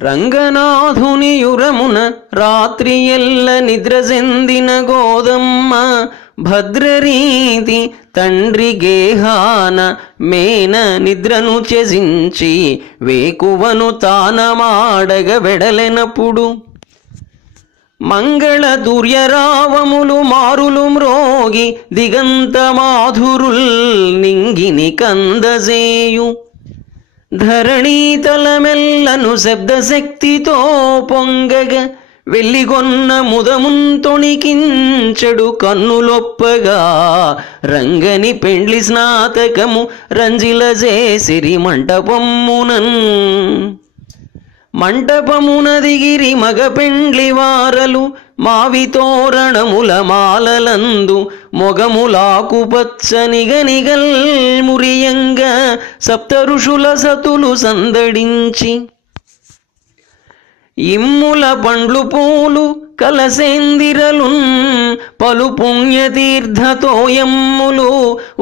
రంగనాథునియురమున రాత్రి ఎల్ల నిద్ర చెందిన గోదమ్మ భద్రరీతి తండ్రి గేహాన మేన నిద్రను త్యజించి వేకువను తానమాడగ వెడలెనప్పుడు మంగళ దుర్యరావములు మారులు మ్రోగి దిగంత మాధురుల్ నింగిని కందజేయు ధరణీతలమెల్లను శబ్దశక్తితో పొంగగ వెల్లిగొన్న ముదమున్ తొణికించెడు కన్నులొప్పగా రంగని పెండ్లి స్నాతకము రంజిల చేసిరి మంటపమున దిగిరి మగ పెండ్లి వారలు మావి తోరణముల మాలలందు మొగములాకుపచ్చనిగనిగల్ మురియంగ సప్త ఋషుల సతులు సందడించి ఇమ్ముల పండ్లు పూలు కలసేందిరలున్ పలు పుణ్యతీర్థతోయమ్ములు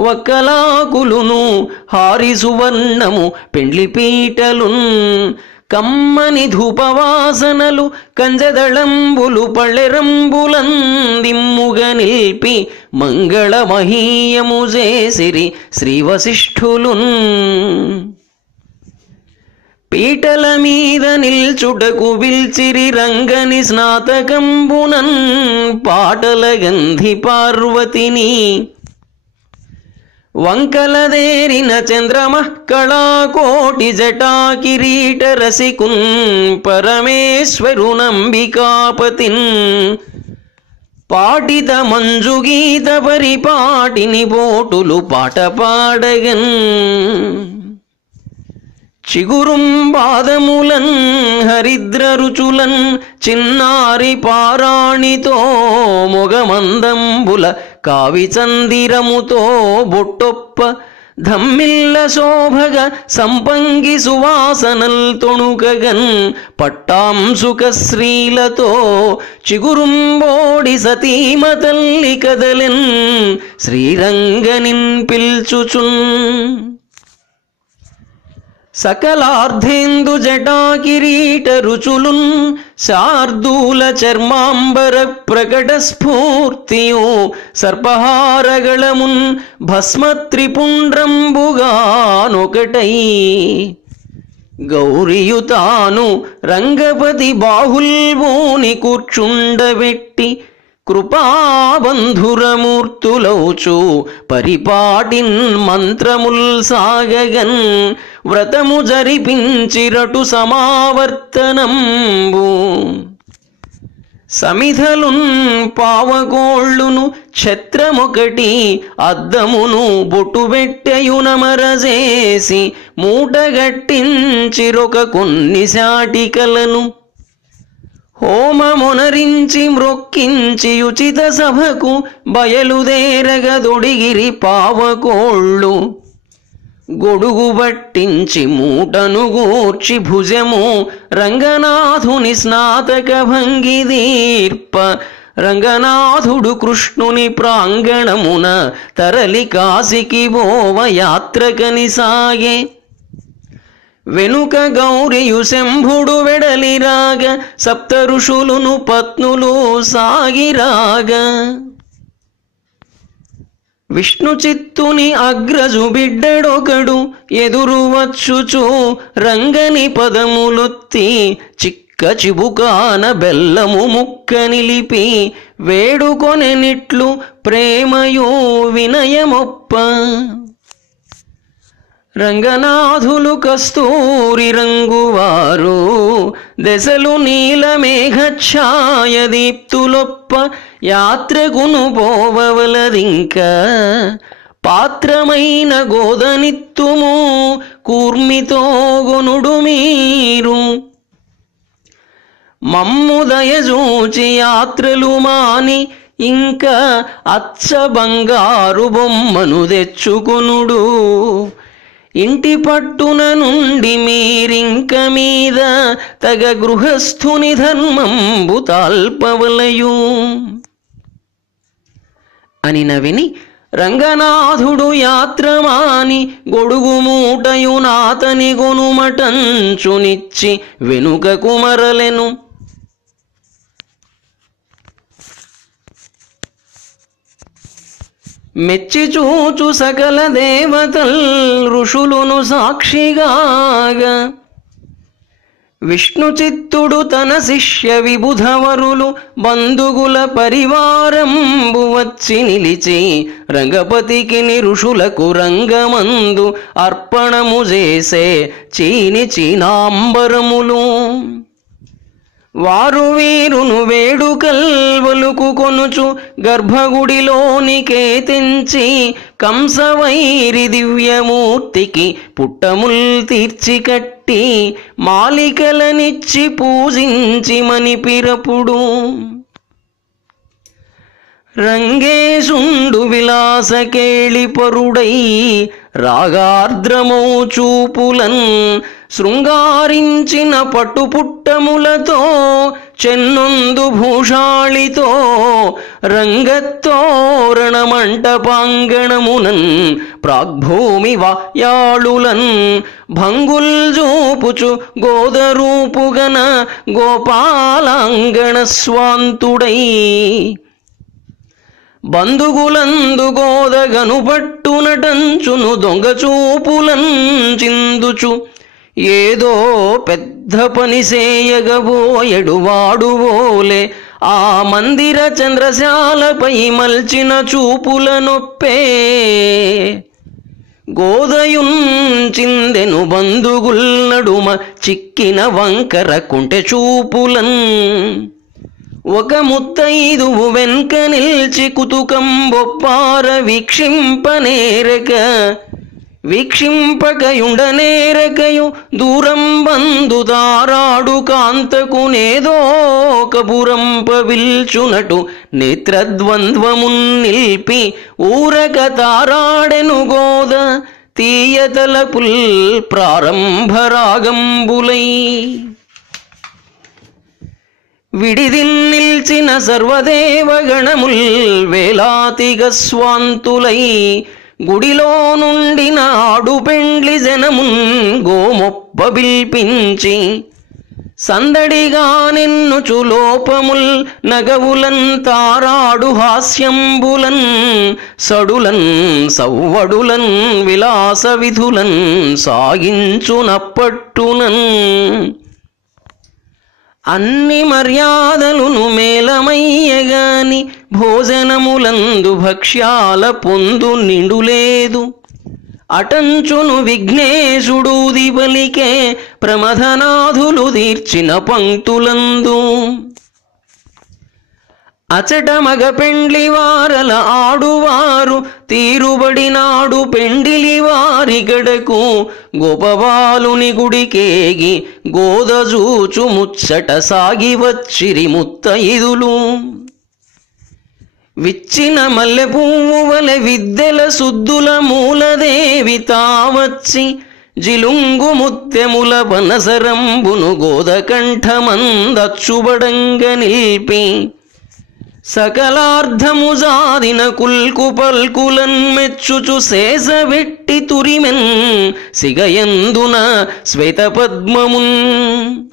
వక్కలాకులును హారి సువర్ణము పెండ్లి పీటలున్ కమ్మని ధూపవాసనలు కంజదళంబులు పళ్ళెరంబులందిమ్ముగ నిల్పి మంగళమహీయము చేసిరి శ్రీవశిష్ఠులున్ పీటల మీద నిల్చుటకు విల్చిరి రంగని స్నాతకంబునన్ పాటల గంధి పార్వతిని వంకలదేరిన చంద్రమః కళాకోటి జటా కిరీట రసికున్ పరమేశ్వరునంబికాపతిన్ పాటిత మంజుగీత పరిపాటిని బోటులు పాట పాడగన్ చిగురుం పాదములన్ హరిద్ర రుచులన్ చిన్నారి పారాణితో మొగమందంబుల కావి చందిరముతో బొట్టొప్ప ధమ్మిల్ల శోభగ సంపంగి సువాసనల్ తొణుకగన్ పట్టాంసుక శ్రీలతో చిగురుంబోడి సతీమ తల్లి కదలెన్ శ్రీరంగనిన్ పిల్చుచున్ సకలార్ధేందు జటా కిరీట రుచులున్ శార్దూల చర్మాంబర ప్రకట స్ఫూర్తియు సర్పహారగళమున్ భస్మత్రిపుండ్రంబుగానొకటై గౌరియుతాను రంగపతి బాహుల్బూని కూర్చుండబెట్టి కృపాబంధురమూర్తులౌచు పరిపాటిన్ మంత్రముల్ సాగగన్ వ్రతము జరిపించిరటు సమావర్తనంబు సమిధలున్ పావకోళ్ళును ఛత్రమొకటి అద్దమును బొట్టుబెట్టెయునమరజేసి మూటగట్టించిరొక కొన్ని శాటికలను హోమమునరించి మ్రొక్కించి ఉచిత సభకు బయలుదేరగదొడిగిరి పావకోళ్ళు గొడుగు బట్టించి మూటను గూర్చి భుజము రంగనాథుని స్నాతక భంగి దీర్ప రంగనాథుడు కృష్ణుని ప్రాంగణమున తరలి కాశికి బోవ యాత్రకని సాగే వెనుక గౌరియు శంభుడు వెడలిరాగ సప్త ఋషులును పత్నులు సాగిరాగ విష్ణు చిత్తుని అగ్రజు బిడ్డడొకడు ఎదురు వచ్చుచు రంగని పదములొత్తి చిక్క చిబుకాన బెల్లము ముక్క నిలిపి వేడుకొనెనిట్లు ప్రేమయు వినయమొప్ప రంగనాథులు కస్తూరి రంగువారు దశలు నీలమేఘఛాయ దీప్తులొప్ప యాత్రకును పోవవలదింక పాత్రమైన గోదనిత్తుము కూర్మితో గొనుడు మీరు మమ్ము దయజూచి యాత్రలు మాని ఇంకా అచ్చ బంగారు బొమ్మను తెచ్చుకొనుడు ఇంటి పట్టున నుండి మీరింక మీద తగ గృహస్థుని ధర్మంబు తాల్పవలయు అని నవిని రంగనాథుడు యాత్రమాని గొడుగు మూటయునాతని గొనుమటంచునిచ్చి వెనుకకు మరలెను. మెచ్చి చూచు సకల దేవతల్ ఋషులును సాక్షిగాగా విష్ణు చిత్తుడు తన శిష్య విబుధవరులు బంధుగుల పరివారంబు వచ్చి నిలిచి రంగపతికి ఋషులకు రంగమందు అర్పణము చేసే చీని చీనాంబరములు. వారు వీరును వేడుకల్ వలుకు కొనుచు గర్భగుడిలోనికే తెంచి కంసవైరి దివ్యమూర్తికి పుట్టముల్ తీర్చి కట్టి మాలికలనిచ్చి పూజించి మణిపిరపుడు. రంగేశుండు విలాసకేళిపరుడై రాగార్ద్రమౌ చూపులన్ శృంగారించిన పట్టుపుట్టములతో చెన్నొందు భూషాళితో రంగత్తోరణ మంటపాంగణమునన్ ప్రాగ్భూమి వాయాళులన్ భంగుల్ జూపుచు గోదరూపుగన గోపాలాంగణ స్వాంతుడై బంధుగులందు గోదగను పట్టునటంచును దొంగచూపులన్ చిందుచు ఏదో పెద్ద పని సేయగబోయడు వాడువోలే ఆ మందిర చంద్రశాలపై మల్చిన చూపుల నొప్పే. గోదయున్ చిందెను బంధుగుల్ నడుమ చిక్కిన వంకర కుంటె చూపులన్ ఒక ముత్తైదువు వెన్క నిల్చి కుతుకం బొప్పార వీక్షింపకయుండనేరకయు దూరం బందు తారాడు కాంతకునేదో కపురంప విల్చునటు నేత్రద్వంద్వమున్ నిల్పి ఊరక తారాడెను గోద తీయతలపుల్ ప్రారంభరాగంబులై. విడిదిన్నిల్చిన సర్వదేవగణముల్ వేలాతిగ స్వాంతులై గుడిలో నుండిన ఆడు పెండ్లి జనమున్ గోమొప్ప బిల్పించి సందడిగా నిన్నుచు లోపముల్ నగవులన్ తారాడు హాస్యంబులన్ సడులన్ సవ్వడులన్ విలాస విధులన్ సాగించునప్పట్టునన్. అన్ని మర్యాదలును మేలమయ్యగాని భోజనములందు భక్ష్యాల పొందు నిండులేదు. అటంచును విఘ్నేశుడు దిబలికే ప్రమథనాథులు తీర్చిన పంక్తులందు. అచట మగ పెండ్లి వారల ఆడువారు తీరుబడినాడు పెండిలి వారి గడకు గోపబాలుని గుడికేగి గోదజూచు ముచ్చట సాగి వచ్చిరి ముత్తయిదులు. విచ్చిన మల్లె పువ్వు వలె విద్దెల సుద్దుల మూలదేవి తావచ్చి జిలుంగు ముత్తెముల బనసరంబును గోదకంఠమందచ్చుబడంగ నిల్పి సకలార్ధము జాదిన కుల్కు పల్కులన్ మెచ్చుచు శేషవెట్టి తురిమెన్ సిగయందున శ్వేతపద్మమున్.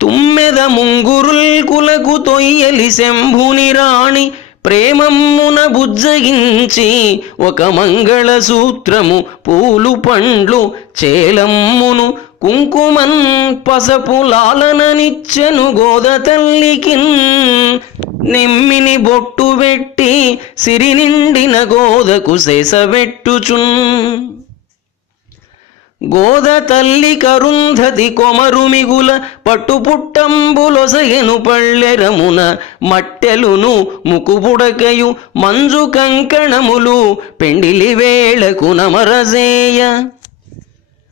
తుమ్మెద ముంగురుల్ కులకు తొయ్యలి శంభుని రాణి ప్రేమమ్మున బుజ్జగించి ఒక మంగళసూత్రము పూలు పండ్లు చేలమ్మును కుంకుమన్ పసపు లాలననిచ్చెను గోద తల్లికిన్. నెమ్మిని బొట్టు పెట్టి సిరి నిండిన గోదకు శేషవెట్టుచున్. గోద తల్లి కరుంధతి కొమరు మిగుల పట్టుపుట్టంబులొసగెను పళ్ళెరమున మట్టెలును ముకుపుడకయు మంజు కంకణములు పెండిలి వేళకు నమరజేయ.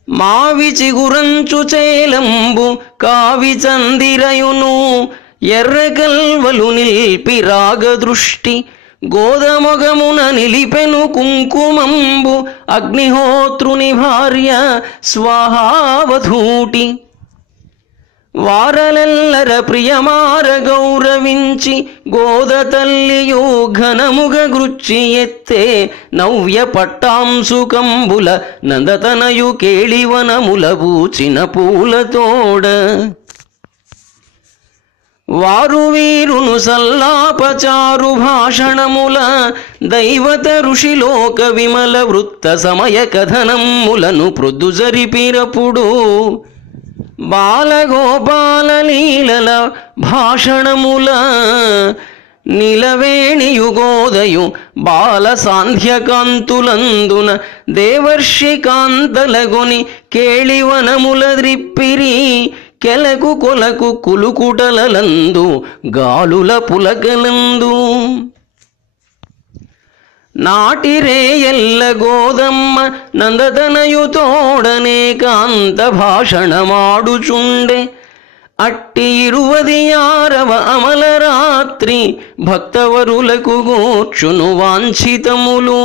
మావి చిగురంచు చేలంబు కావి చందిరయును ఎర్రకల్వలు నిల్పి రాగదృష్టి గోదమొగమున నిలిపెను కుంకుమంబు అగ్నిహోత్రుని భార్య స్వాహావధూటి. వారలెల్లర ప్రియమార గౌరవించి గోద తల్లియు ఘనముగ గృచ్చి ఎత్తే నవ్య పట్టాంసుకంబుల నందతనయు కేళివనముల బూచిన పూలతోడ వారు వీరును సల్లాపచారు భాషణముల దైవత ఋషిలోక విమల వృత్త సమయ కథనములను ప్రొద్దు జరిపిరపుడు బాలగోపాల లీలల భాషణముల నిలవేణియుగోదయు బాల సాంధ్యకాంతులందున దేవర్షి కాంతలగొని కేళివనముల ద్రిప్పిరి కెలకు కొలకు కులుకుటలందు గాలుల పులకలందు నాటిరేయల్ల గోదమ్మ నందతనయుతోడనే కాంత భాషణమాడుచుండే అట్టి 26వ అమల రాత్రి భక్తవరులకు గూర్చును వాంఛితములు.